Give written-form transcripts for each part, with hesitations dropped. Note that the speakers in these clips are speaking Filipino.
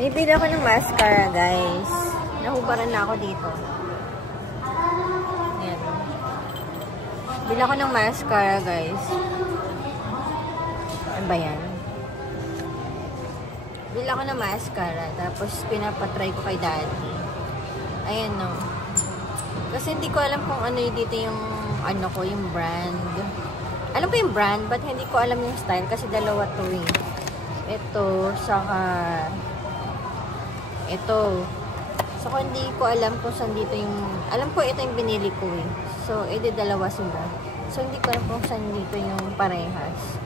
Bibili ako ng mascara, guys. Nahubaran na ako dito. Ayan. Bili ako ng mascara, guys. Ano ba yan? Bili ako ng mascara. Tapos, pinapatry ko kay daddy. Ayan, no. Kasi hindi ko alam kung ano yung dito yung, ano ko, yung brand. Alam ko yung brand, but hindi ko alam yung style. Kasi dalawa to eh. Ito, saka ito. So, kung hindi ko alam kung saan dito yung... Alam ko, ito yung binili ko eh. So, edi dalawa sila. So, hindi ko alam kung saan dito yung parehas.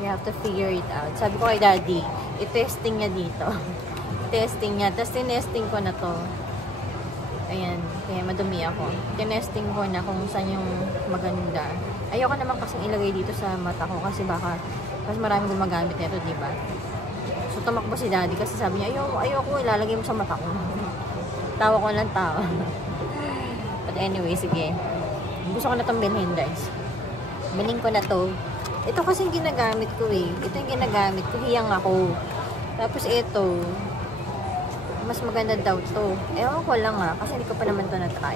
You have to figure it out. Sabi ko kay daddy, i-testing niya dito. Testing niya. Tapos, tinesting ko na to. Ayan. Kaya madumi ako. Tinesting ko na kung saan yung maganda. Ayoko naman kasing ilagay dito sa mata ko kasi baka mas maraming gumagamit nito, diba? So, tumakbo si daddy kasi sabi niya, ayoko, ilalagay mo sa mata ko. Tawa ko ng tawa. But anyway, sige. Gusto ko na itong bilhin, guys. Bilhin ko na to. Ito kasi yung ginagamit ko eh. Ito yung ginagamit ko. Hiyang ako. Tapos ito, mas maganda daw to. Ewan ko lang ah, kasi hindi ko pa naman to na-try.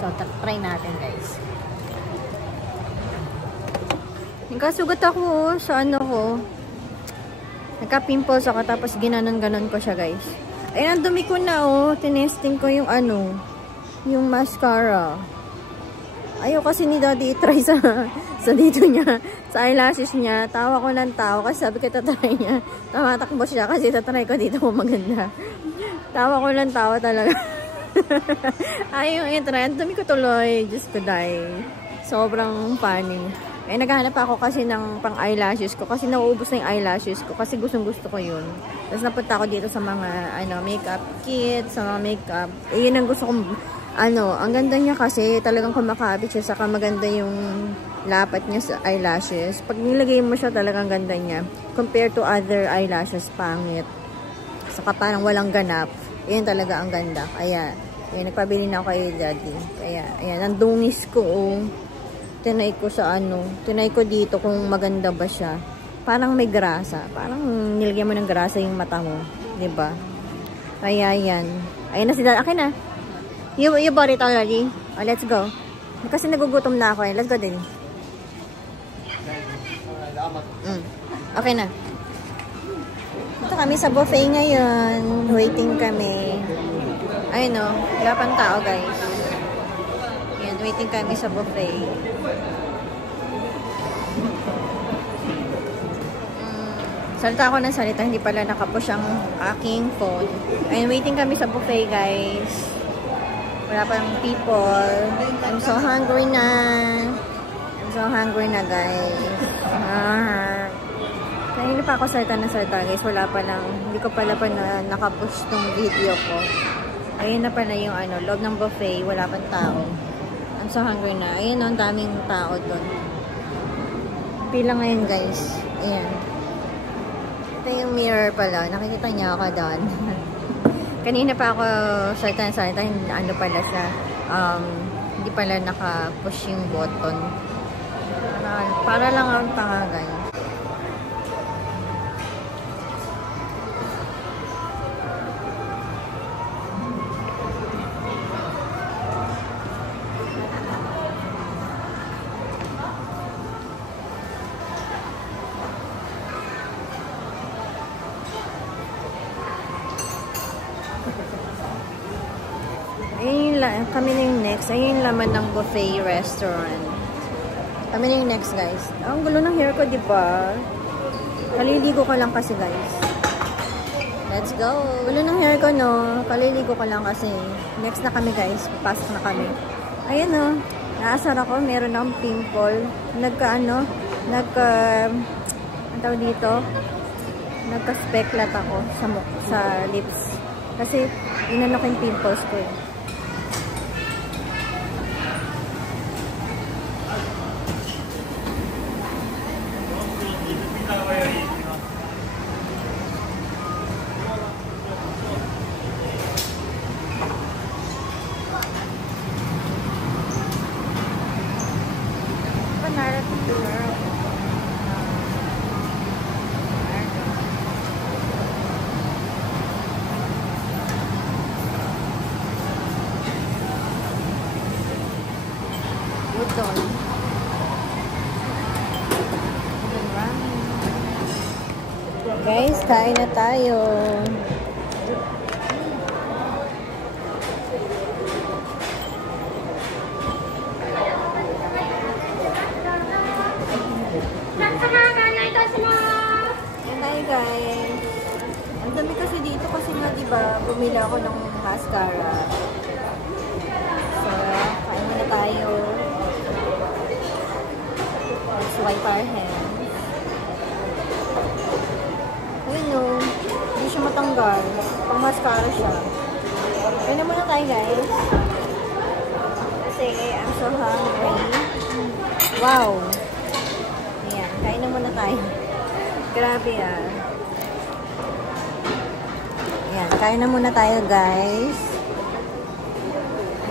So, try natin, guys. Nagkasugat ako sa ano ko. Nagka-pimples ako tapos ginanon-ganon ko siya, guys. Ayan, dumi ko na oh. Tinesting ko yung ano, yung mascara. Ayaw kasi ni daddy i-try sa dito niya, sa eyelashes niya. Tawa ko ng tawa kasi sabi ko tatry niya. Tamatakbo siya kasi tatry ko dito kung maganda. Tawa ko ng tawa talaga. Ayaw yung i-try. Dumi ko tuloy. Diyos ko, die. Sobrang funny. Eh, naghahanap ako kasi ng pang eyelashes ko. Kasi nauubos na yung eyelashes ko. Kasi gustong-gusto ko yun. Tapos napunta ako dito sa mga, makeup kit, sa mga makeup. Eh, yun ang gusto kong, ang ganda niya kasi talagang kumakabit siya. Saka maganda yung lapat niya sa eyelashes. Pag nilagay mo siya, talagang ganda niya. Compared to other eyelashes, pangit. Saka parang walang ganap. Yan talaga ang ganda. Kaya, nagpabili na ako kay daddy. Kaya, ayan, ang dungis ko, oh. Tinay ko sa tinay ko dito kung maganda ba siya. Parang may grasa. Parang nilagyan mo ng grasa yung mata mo. Diba? Kaya yan. Ayun na si daddy. Akin na. You bought it already? Oh, let's go. Kasi nagugutom na ako eh. Let's go din. Okay na. Ito kami sa buffet ngayon. Waiting kami. Ayun o. Wala pang tao, guys. Yan. Waiting kami sa buffet. Salita ako ng salita. Hindi pala nakapush ang aking phone. Ayun. Waiting kami sa buffet, guys. Wala pang people. I'm so hungry na. I'm so hungry na, guys. Kanina pa ako salita ng salita, guys. Wala pa lang. Hindi ko pala pa nakapush tong video ko. Ayun na pala yung loob ng buffet. Wala pang tao. I'm so hungry na. Ayun, ang daming tao doon. Pila ngayon, guys. Ayan. Ito yung mirror pala. Nakikita niya ako doon. Kanina pa ako salita ng salita. Ano pala siya. Hindi pala naka-push yung button. Para lang ang panga, guys. Kami na yung next. Ayun yung laman ng buffet restaurant. Kami na yung next, guys. Ang gulo ng hair ko, diba? Kaliligo ko lang kasi, guys. Let's go. Gulo ng hair ko, no? Kaliligo ko lang kasi. Next na kami, guys. Papasok na kami. Ayan, no? Naasar ako. Meron akong pimple. Ang tawag dito? Nagka-specklat ako sa lips. Kasi, inano ko yung pimples ko, eh. Guys, kain na tayo. Guys, ang dami kasi dito kasi nga diba bumili ako ng mascara, so kain muna tayo. Let's wipe our hands. Ayun o, hindi siya matanggal, pang mascara siya. Kain na muna tayo guys kasi I'm so hungry. Wow, ayan, kain na muna tayo. Grabe ah. Ayan, kain na muna tayo guys.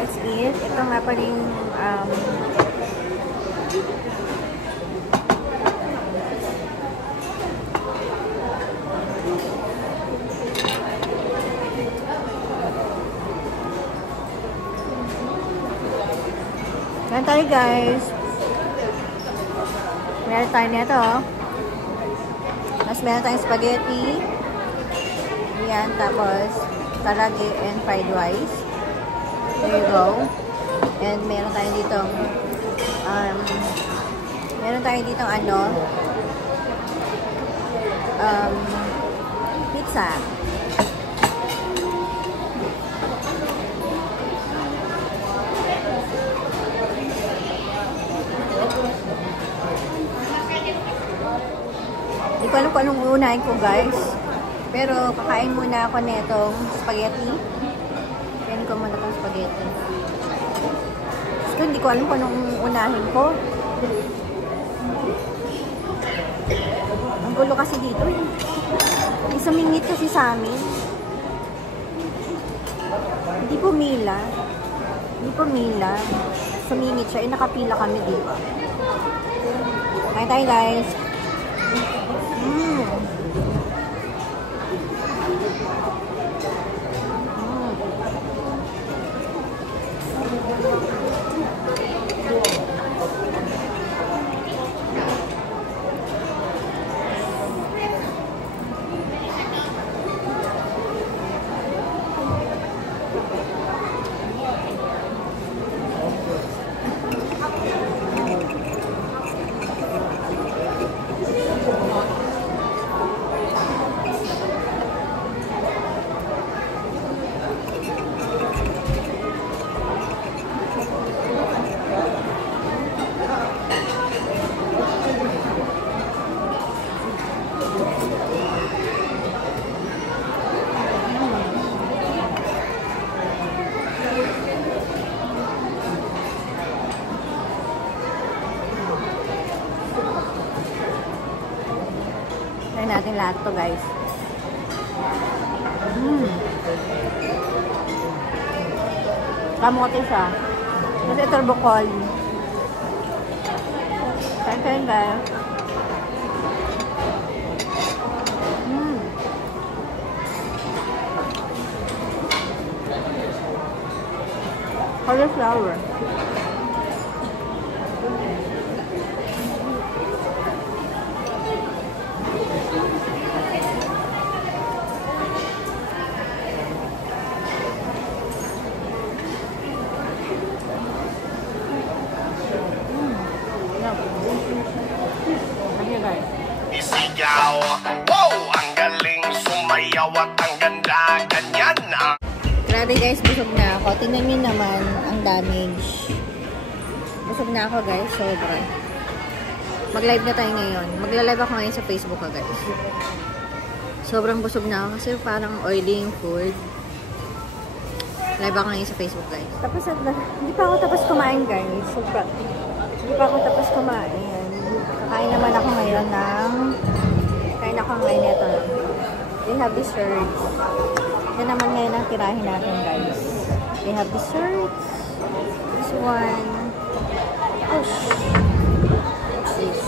Let's eat. Ito nga pa rin kain tayo guys. Meron tayo nito oh. Mas meron tayong spaghetti. Yan, tapos talagi and fried rice. There you go. And meron tayo ditong pizza. Hindi ko alam kung anong uunahin ko guys. Pero kakain muna ako netong spaghetti. Kain ko muna itong spaghetti. So, hindi ko alam kung anong unahin ko. Ang gulo kasi dito eh. May sumingit kasi sa amin. Hindi pumila. Sumingit siya. Nakapila kami dito. Kain tayo guys. Try natin lahat to guys. Kamote siya. Kasi turbocol. Try guys. Cauliflower. Isigaw, wow! Ang galing sumayaw at ang ganda, ganyan ah! Grabe guys, busog na ako. Tingnan nyo naman ang damage. Busog na ako guys, sobra. Mag-live na tayo ngayon. Magla-live ako ngayon sa Facebook ha guys. Sobrang busog na ako kasi parang oily yung food. Live ako ngayon sa Facebook guys. Tapos hindi pa ako tapos kumain guys. Sobra. Hindi pa ako tapos kumain. Kakain naman ako ngayon ng ito. They have desserts. Yan naman ngayon ang tirahin natin guys. They have desserts. This one. Oh, this.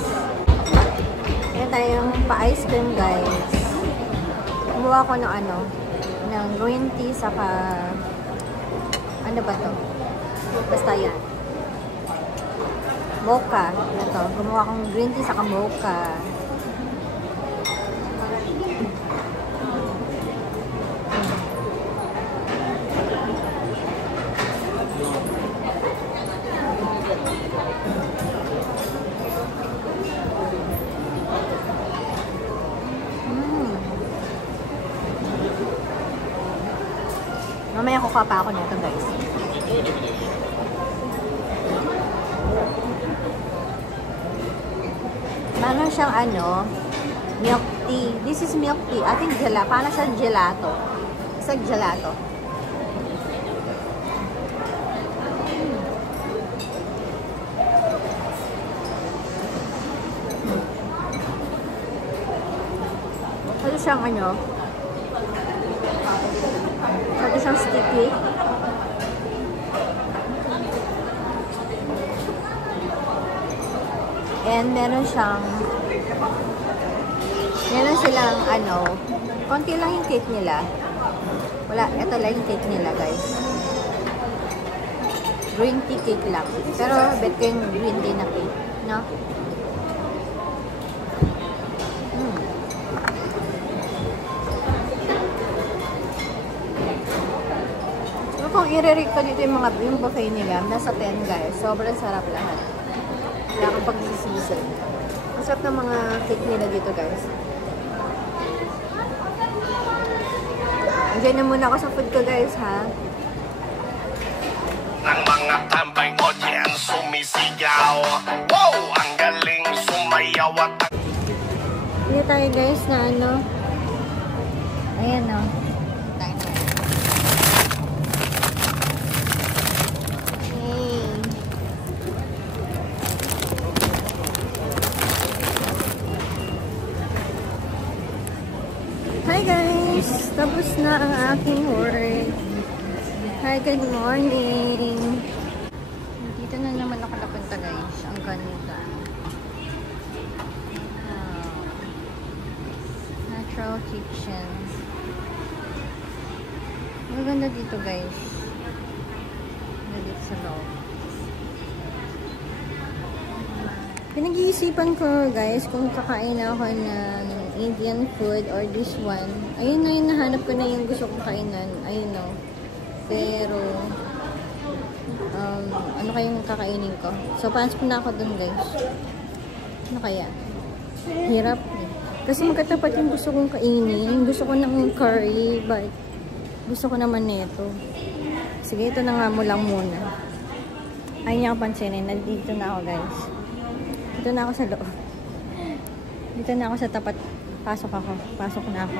Yan tayong pa-ice cream guys. Kumuha ko ng green tea saka ano ba to? Basta yan. Mocha. Ito. Gumawa akong green tea saka mocha. Mamaya kukuha pa ako nito, guys. Meron siyang milk tea. This is milk tea. I think gelato. Parang sa gelato. Sa gelato. Ito siyang ito siyang sticky. And meron silang konti lang yung cake nila. Wala, ito lang yung cake nila, guys. Green tea cake lang. Pero bet ko yung green tea na cake, no? Kung i-rate ko dito yung buffet nila, nasa 10, guys. Sobrang sarap lahat. Wala kang pagsisisi. Masarap ng mga cake nila dito, guys. Enjoy na muna ako sa food ko, guys, ha? Ang mga tambay audience sumisigaw. Wow! Ang galing sumayaw at Hindi tayo, guys, na ayan, no? Hi guys! Tapos na ang aking work. Hi, good morning! Dito na naman ako napunta, guys. Ang ganda. Natural kitchen. Ang ganda dito, guys. Dito sa loob. Pinag-iisipan ko, guys, kung kakain ako ng Indian food or this one. Ayun na yung nahanap ko na yung gusto kong kainan. Ayun no. Pero, ano kayong kakainin ko? So, pasok na ako dun, guys. Ano kaya? Hirap. Kasi magkatapat yung gusto kong kainin. Gusto ko ng curry, but gusto ko naman nito. Sige, ito na nga mo lang muna. Ayun niya ako pansinin. Nandito na ako, guys. Dito na ako sa loob. Dito na ako sa tapat. Pasok ako. Pasok na ako.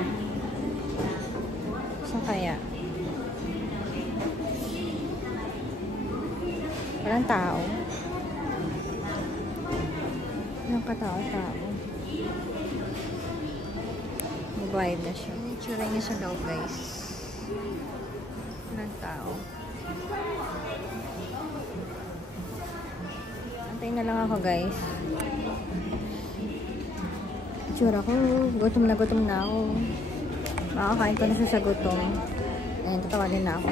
Saan kaya? Walang tao. Walang katao-tao. Nag-wide na siya. Yung itsura niya sa loob, guys. Walang tao. Antay na lang ako, guys. Itsura ko. Gutom na ako. Makakain ko na siya sa gutom. Ayun, tatawalin na ako.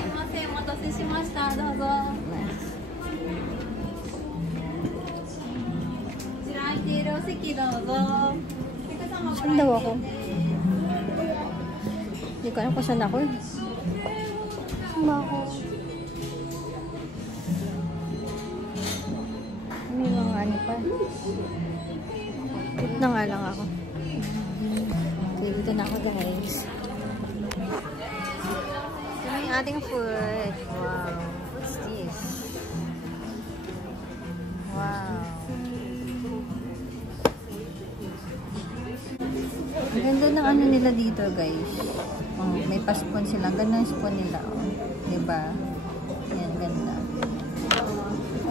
Nice. Saan daw ako? Hindi ko alam kung saan ako eh. Saan ba ako? May mga ano pa. Dito na nga lang ako. Okay, dito na ako, guys. Ito na yung ating food. Wow. What's this? Wow. Ang ganda ng ano nila dito, guys. Oh, may pa-spoon sila. Ganda yung spoon nila. Oh. Diba? Ayan, ganda.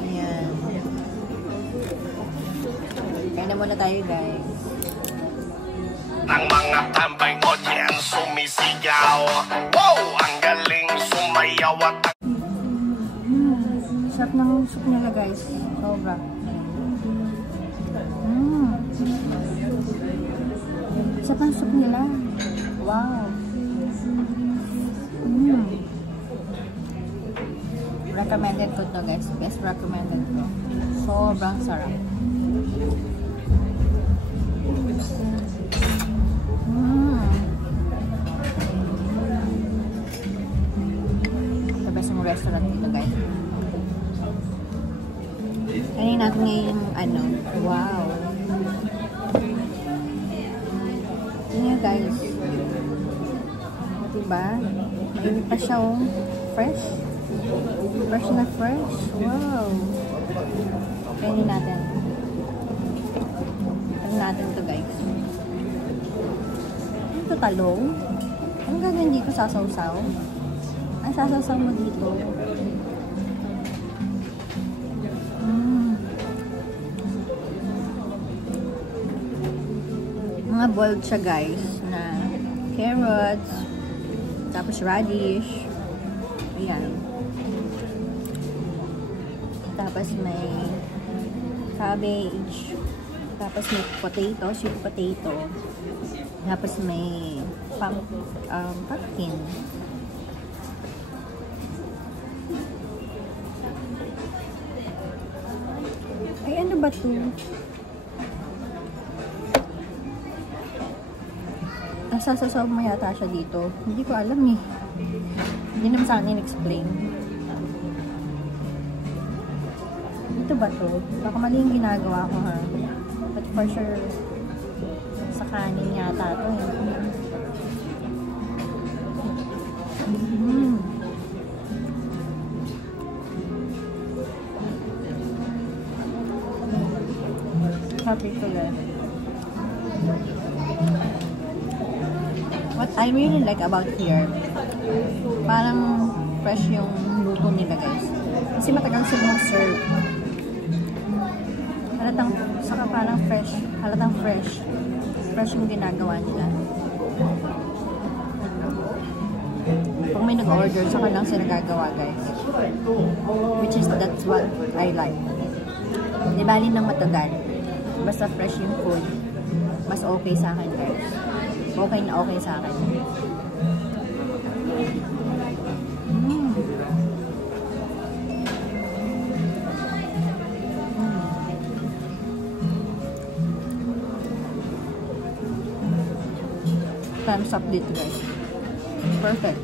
Ayan. Kaya na muna tayo, guys. Ang mga tambay audience sumisigaw. Wow! Ang galing sumayaw at Sarap ng soup nila, guys. Sobra. Sarap ng soup nila. Wow. Recommended ko to, guys. Best recommended ko. Sobrang sarap. The best ng restaurant dito, guys. Kainin natin ngayon yung ano. Wow. Tingnan, guys. Diba? Mainit pa siya, oh. Fresh. Fresh na fresh. Wow. Kainin natin. Kainin natin ito, guys. Ito talong. Ang gagawin dito, sasawsaw. Ang sasawsaw mo dito. Mga boiled siya, guys, na carrots, tapos radish. Ayan. Tapos may cabbage. Tapos may potato, sweet potato. Tapos may pumpkin. Ay, ano ba ito? Nasasasaw mo yata siya dito. Hindi ko alam eh. Hindi naman sa akin explain. Ito ba to? Baka mali yung ginagawa ko, ha? But for sure, sa kanin yata to eh. Happy to guys. What I really like about here, parang fresh yung luto nila, guys. Kasi matagal sila mag-serve. Halatang, saka parang fresh. Halatang fresh. Fresh yung ginagawa nila. Pag may nag-order, saka lang sila gagawa, guys. Which is, that's what I like. Di bali ng matagal. Basta fresh yung food. Mas okay sa akin, guys. Okay na okay sa akin. Thumbs up dito, guys. Perfect.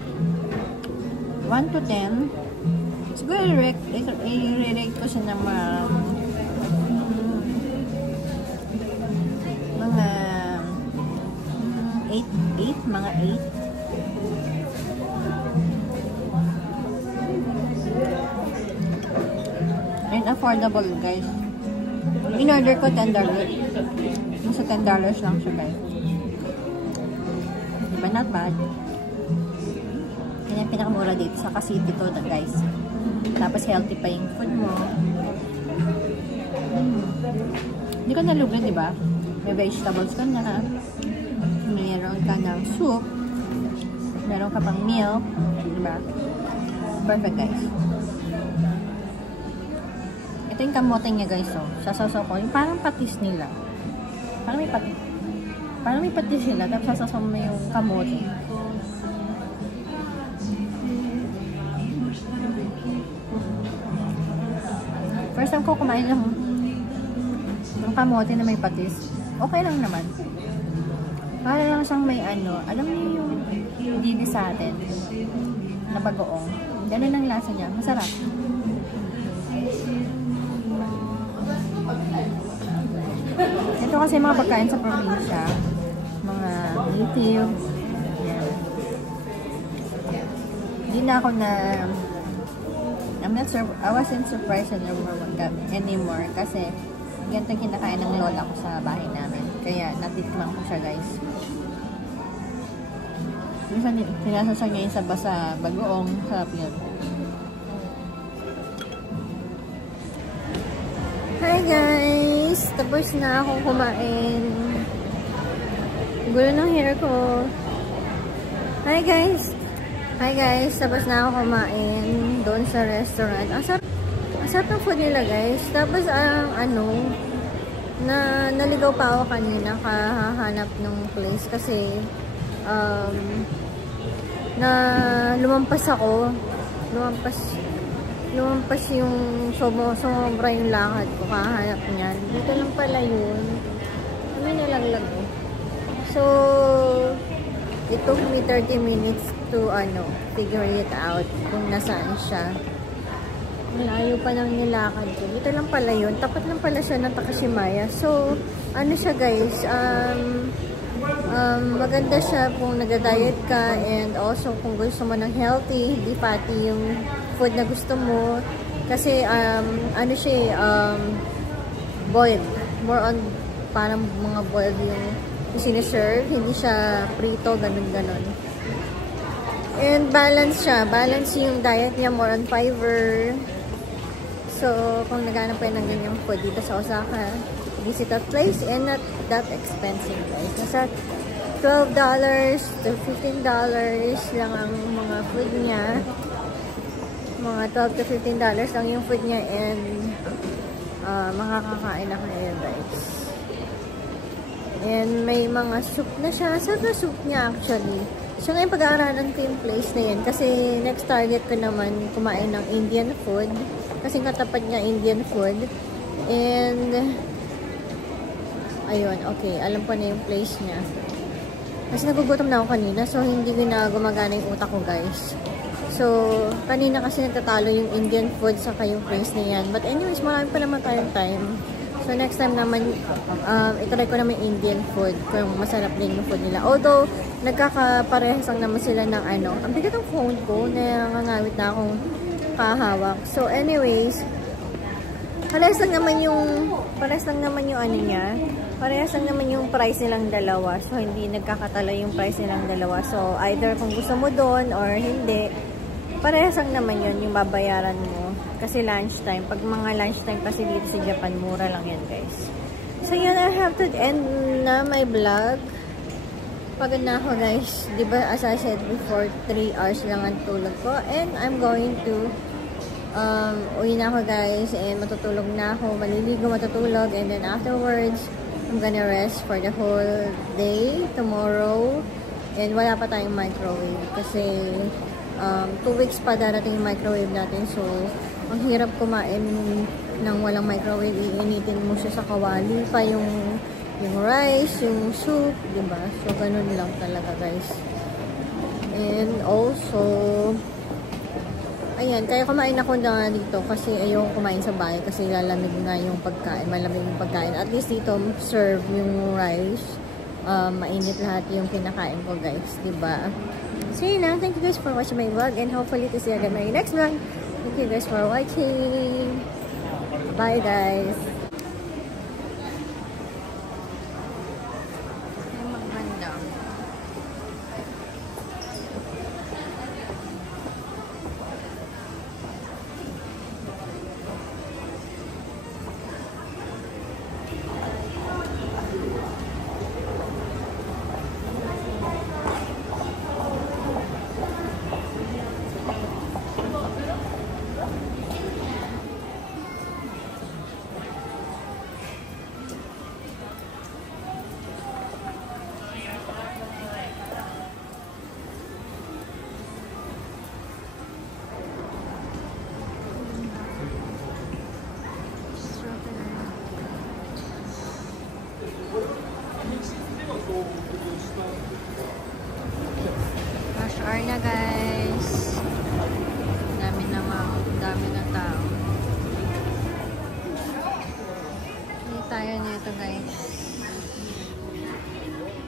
1 to 10. Siguro i-rate ko siya ng mga 8, mga 8. And affordable, guys. In-order ko $10. Nasa $10 lang siya, guys. Diba? Not bad. Yan yung pinakamura dito sa City to, guys. Tapos healthy pa yung food mo. Hindi ka nalugna, diba? May vegetables ka na. Meron ka ng soup. Meron ka pang milk. Diba? Perfect, guys. Ito yung kamote niya, guys. So, sasasaw ko. Yung parang patis nila. Parang may patis. Parang may patis nila. Tapos sasasaw mo yung kamote. First time ko kumain ng kamote na may patis. Okay lang naman. Para lang siyang may ano, alam niyo yung didi sa atin na bagoong. Ganun ang lasa niya. Masarap. Ito kasi mga pagkain sa probinsya. Mga native. Yan. Hindi na ako na I wasn't surprised anymore kasi ganito kinakain ng lola ko sa bahay namin. Kaya natikman ko siya, guys. Minsan sinasasag niya yung saba sa bagoong. Sarap yun. Hi guys! Tapos na akong kumain. Gulo ng hair ko. Hi guys! Hi guys! Tapos na ako kumain doon sa restaurant. Ang sarap ng food nila, guys. Tapos naligaw pa ako kanina kahanap ng place kasi lumampas yung sobra yung lakad ko kahanap niyan. Dito lang pala yun. May nalaglag ko. So it took me 30 minutes to figure it out kung nasaan siya. Malayo pa lang nilakad ko. Dito lang pala yun. Tapat lang pala siya ng Takashimaya. So, ano siya, guys? Maganda siya kung nagda-diet ka, and also kung gusto mo ng healthy, hindi fatty yung food na gusto mo. Kasi, ano siya, boiled. More on, parang mga boiled yung siniserve. Hindi siya prito, ganun-ganun. And balance siya. Balance yung diet niya, more on fiber. So, kung naghanap kayo ng ganyang food dito sa Osaka, visit that place, and not that expensive, guys. Nasa $12 to $15 lang ang mga food niya. Mga $12 to $15 lang yung food niya, and makakakain na kayo, guys. And may mga soup na siya. Sarap na soup niya, actually. So, ngayon pag-aaralan ko yung place na yan. Kasi next target ko naman kumain ng Indian food. Kasi katapat niya Indian food. And ayun, okay. Alam ko na yung place niya. Kasi nagugutom na ako kanina. So, hindi na gumagana yung utak ko, guys. So, kanina kasi nagtatalo yung Indian food sa yung place na yan. But anyways, marami pa naman tayong time. So, next time naman, itry ko naman Indian food. Kung masarap din yung food nila. Although, nagkakaparehas lang naman sila ng ano. Ang bigat ng phone ko. Nangangawit na akong kahawak. So, anyways, parehas lang naman yung ano niya. Parehas lang naman yung price nilang dalawa. So, hindi nagkakatalo yung price nilang dalawa. So, either kung gusto mo doon or hindi, parehas lang naman yun yung babayaran mo. Kasi lunchtime. Pag mga lunchtime kasi dito sa Japan, mura lang yan, guys. So, yun, I have to end na my vlog. Pagod na ako, guys. Diba, as I said before, 3 hours lang ang tulog ko. And I'm going to uwi na ako, guys. And matutulog na ako. Maliligo, matutulog. And then afterwards, I'm gonna rest for the whole day tomorrow. And wala pa tayong microwave. Kasi 2 weeks pa darating yung microwave natin. So, ang hirap kumain ng walang microwave. Iinitin mo siya sa kawali pa yung rice, yung soup, diba? So, ganun lang talaga, guys. And also, ayan, kaya kumain ako na dito kasi ayoko kumain sa bahay kasi lalamig nga yung pagkain, malamig yung pagkain. At least dito, serve yung rice. Mainit lahat yung kinakain ko, guys, diba? So, yun lang. Thank you guys for watching my vlog, and hopefully to see you again in my next vlog. Thank you guys for watching. Bye, guys. Rush hour na, guys. Dami na tao. Hindi tayo nito, guys.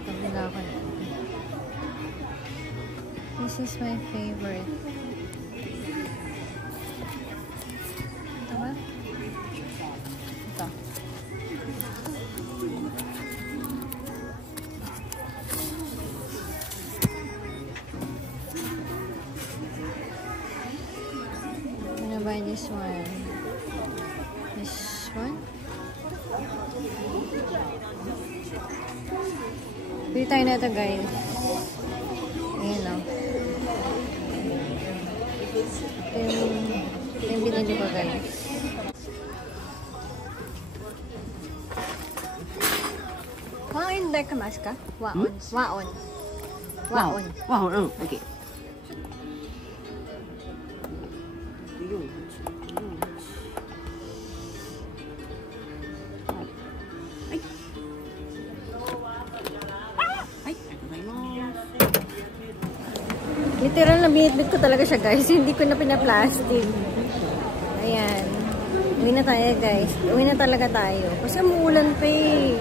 Pagbuga ako na. This is my favorite. Ito ba? Ito. Buy this one. This one. Pili tayo na ito, guys. Ayan o. Ito yung binili ko, guys. Waon dahil kamas ka? Waon. Waon. Waon. Waon. Okay. Literal na binitbit ko talaga siya, guys. Hindi ko na pina-plastic. Ayan. Uwi na tayo, guys. Uwi na talaga tayo. Kasi umuulan pa eh.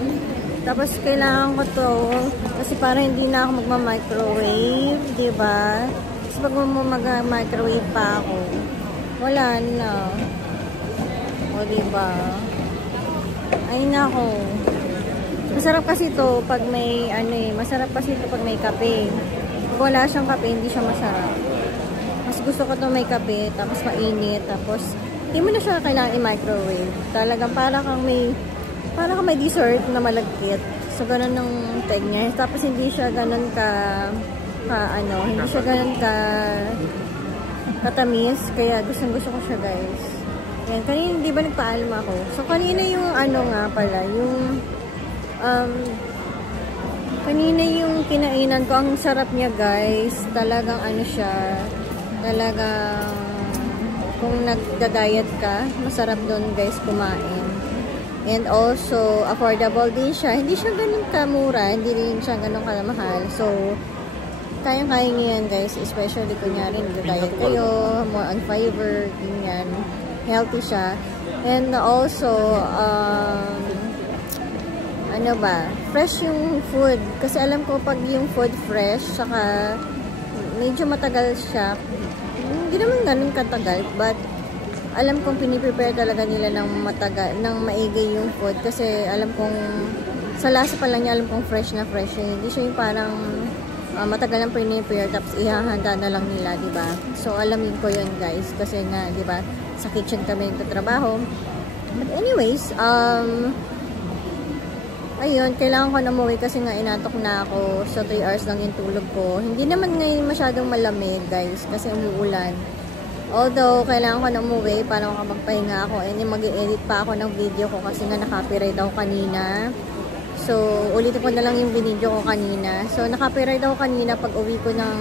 Tapos, kailangan ko to kasi para hindi na ako magma-microwave, diba? Kasi pag mag-microwave pa ako, wala na. O, diba? Ay, nako. Masarap kasi to pag may, masarap kasi to pag may kape. Pag wala siyang kape, hindi siya masarap. Mas gusto ko to may kape, tapos mainit, tapos hindi mo na siya kailangan i-microwave. Talagang para kang may dessert na malagkit. So, ganun ng tag niya. Tapos, hindi siya ganun hindi siya ganun katamis. Kaya, gusto ko siya, guys. Yan. Kanina, di ba nagpaalam ako? So, kanina yung kanina yung kinainan ko, ang sarap niya, guys. Talagang siya, talagang kung nagda-diet ka, masarap doon, guys, kumain. And also, affordable din siya. Hindi siya ganun kamura, hindi rin siya ganun kamahal. So, kayang-kaya niyo yan, guys. Especially, kunyari, nagda-diet kayo, more on fiber, ganyan. Healthy siya. And also, fresh yung food. Kasi alam ko pag yung food fresh, saka medyo matagal siya. Hindi naman ganun katagal, but alam kong piniprepare talaga nila ng matagal, ng maigi yung food. Kasi alam kong, sa lasa pa lang niya, alam kong fresh na fresh. Hindi siya yung parang matagal ng prepare, tapos ihahanda na lang nila, diba? So, alamin ko yun, guys. Kasi nga, diba, sa kitchen kami nagtatrabaho. But anyways, ayun, kailangan ko na umuwi kasi nga inatok na ako. So, 3 hours lang yung tulog ko. Hindi naman ngayon masyadong malamig, guys, kasi umuulan. Although, kailangan ko na umuwi para makapagpahinga ako. And mag-i-edit pa ako ng video ko kasi nga nakapiright ako kanina. So, ulitin ko na lang yung video ko kanina. So, nakapiright ako kanina pag uwi ko ng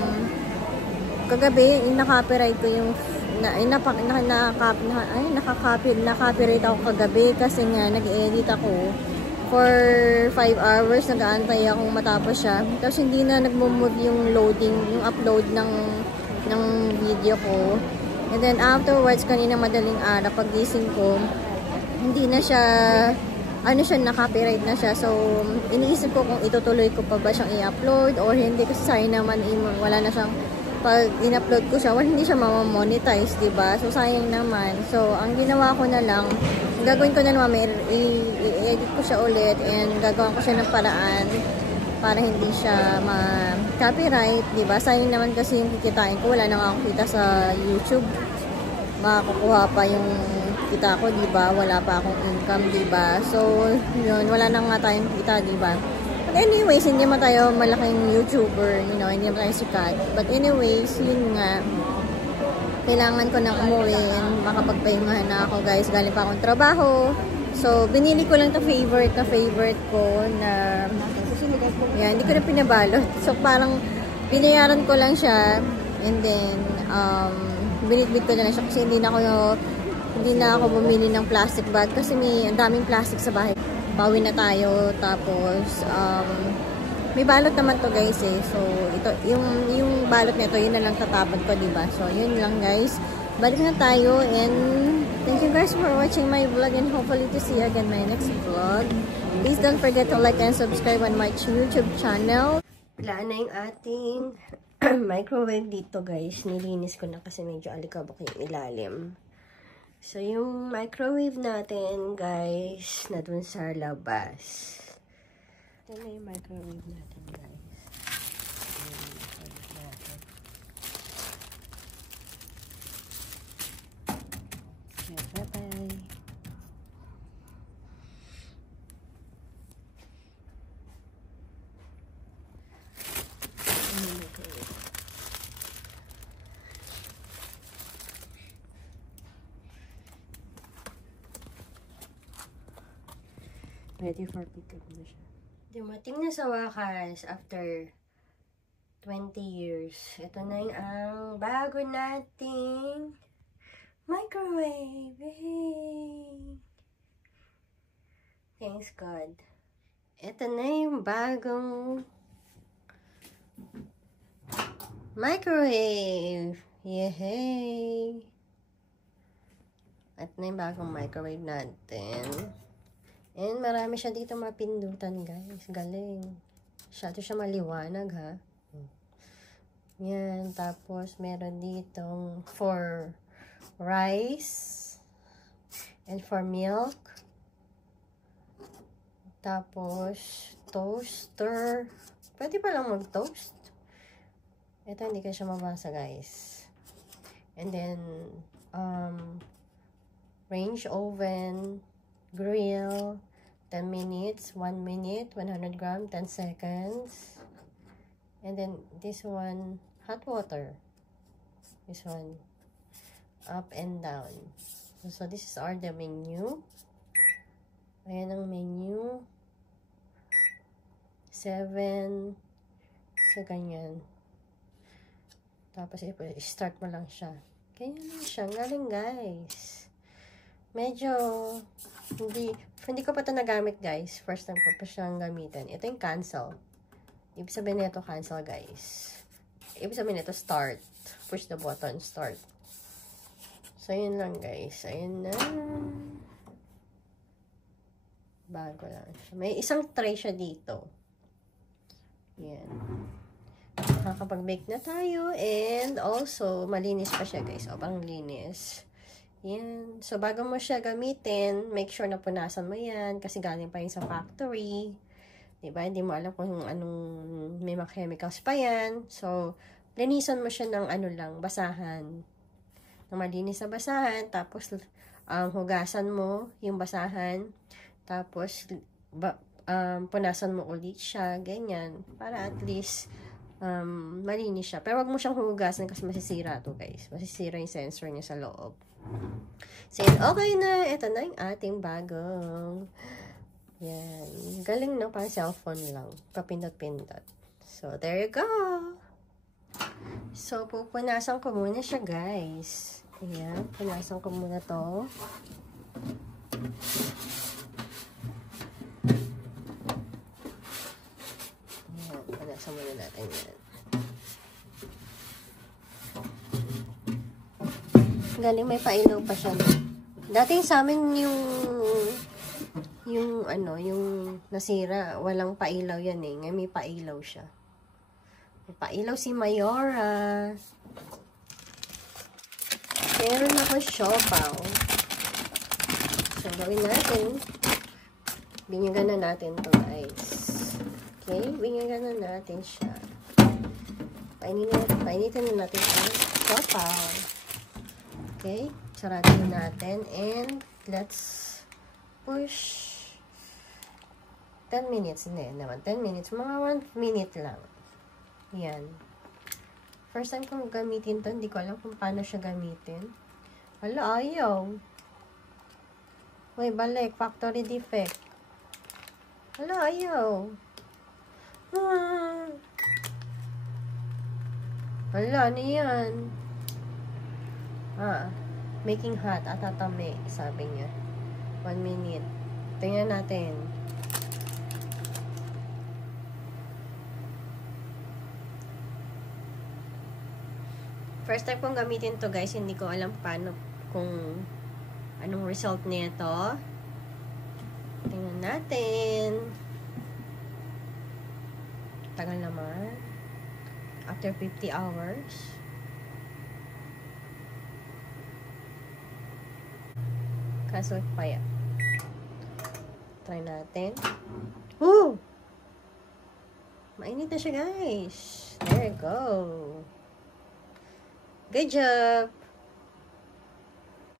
kagabi. Nakapiright ko yung nakapiright ako kagabi kasi nga nag-edit ako. For 5 hours, nag-aantay akong matapos siya. Tapos hindi na nag-move yung loading, yung upload ng video ko. And then afterwards, kanina madaling araw, pag-gising ko, hindi na siya, na-copyright na siya. So, iniisip ko kung itutuloy ko pa ba siyang i-upload or hindi. Kasi sayang naman, wala na siyang, pag in-upload ko siya, hindi siya mamamonetize, diba? So, sayang naman. So, ang ginawa ko na lang, gagawin ko na naman, i-edit ko siya ulit and gagawin ko siya ng paraan para hindi siya ma-copyright, diba? Sayang naman kasi yung kikitain ko, wala na akong kita sa YouTube. Makakukuha pa yung kita ko, diba? Wala pa akong income, diba? So, yun, wala na nga tayong kita, diba? But anyways, hindi naman tayo malaking YouTuber, hindi naman tayo sikat. But anyways, yun nga, kailangan ko nang umuwi and makapagpahingahan na ako, guys. Galing pa akong trabaho. So, binili ko lang ito favorite ko na yan, hindi ko na pinabalot. So, parang binayaran ko lang siya and then binitbit ko na lang siya kasi hindi na ako bumili ng plastic bag kasi ang daming plastic sa bahay. Bawi na tayo. Tapos, may balot naman to, guys, eh. So, ito, yung balot nito, yun na lang tatapad ko, diba? So, yun lang, guys. Balik na tayo and thank you guys for watching my vlog and hopefully to see you again my next vlog. Please don't forget to like and subscribe on my YouTube channel. Wala na yung ating microwave dito, guys. Nilinis ko na kasi medyo alikabok yung ilalim. So, yung microwave natin, guys, na dun sa labas. Ito na yung microwave natin, guys. Bye-bye. Ready for pickup na siya. Dumating na sa wakas after 20 years. Ito na yung ang bago nating microwave. Yay! Thanks God. Ito na yung bagong microwave. Yay! At na yung bagong microwave natin. And marami siya dito mapindutan, guys. Galing. Siya maliwanag, ha. Yan. Tapos, meron ditong for rice and for milk. Tapos, toaster. Pwede pa lang mag-toast. Ito, hindi ka siya mabasa, guys. And then, range oven, grill, 10 minutes, 1 minute, 100 gram, 10 seconds. And then, this one, hot water. This one, up and down. So, this is the menu. Ayan ang menu. 7. So, ganyan. Tapos, start mo lang siya. Ganyan lang siya. Galing, guys. Medyo, hindi ko pa ito nagamit, guys. First time ko pa siyang gamitin. Ito yung cancel. Ibig sabihin nito cancel, guys. Ibig sabihin nito start. Push the button, start. So, yun lang, guys. Ayun na. Bago lang siya. May isang tray siya dito. Yan. Nakakapag-bake na tayo. And also, malinis pa siya, guys. O, pang linis. Yan. So, bago mo siya gamitin, make sure na punasan mo yan. Kasi galing pa yun sa factory. Diba? Hindi mo alam kung anong may mga chemicals pa yan. So, linisan mo siya ng ano lang, basahan. Ng malinis na basahan. Tapos, hugasan mo yung basahan. Tapos, punasan mo ulit siya, ganyan, para at least, malinis siya. Pero wag mo siyang hugasan kasi masisira to, guys. Masisira yung sensor niya sa loob. So, okay na. Ito na yung ating bagong. Yan. Galing, no? Parang cellphone lang. Papindot-pindot. So, there you go. So, pupunasan ko muna siya, guys. Ayan. Punasan ko muna to. Punasan muna natin yan. Galing, may pailaw pa siya. Dating sa amin yung nasira, walang pailaw yan eh. Ngayon may pailaw siya. May pailaw si Mayora. Meron ako siopaw. So, gawin natin. Binyagan na natin to, guys. Okay, binyagan na natin siya. Painitin na natin ang siopaw. Okay, saratin natin and let's push 10 minutes. Hindi naman 10 minutes, mga 1 minute lang. Yan. First time kong gamitin to, hindi ko alam kung paano siya gamitin. Hala, ayaw. Uy, balik, factory defect. Hala, ayaw. Hala, ano yan? Making hot at tatami, sabi niya. 1 minute. Tingnan natin. First time kong gamitin to, guys. Hindi ko alam paano, kung anong result nito. Tingnan natin. Tagal naman. After 50 hours. Kaso paya. Try natin. Woo! Mainit na siya, guys. There you go. Good job!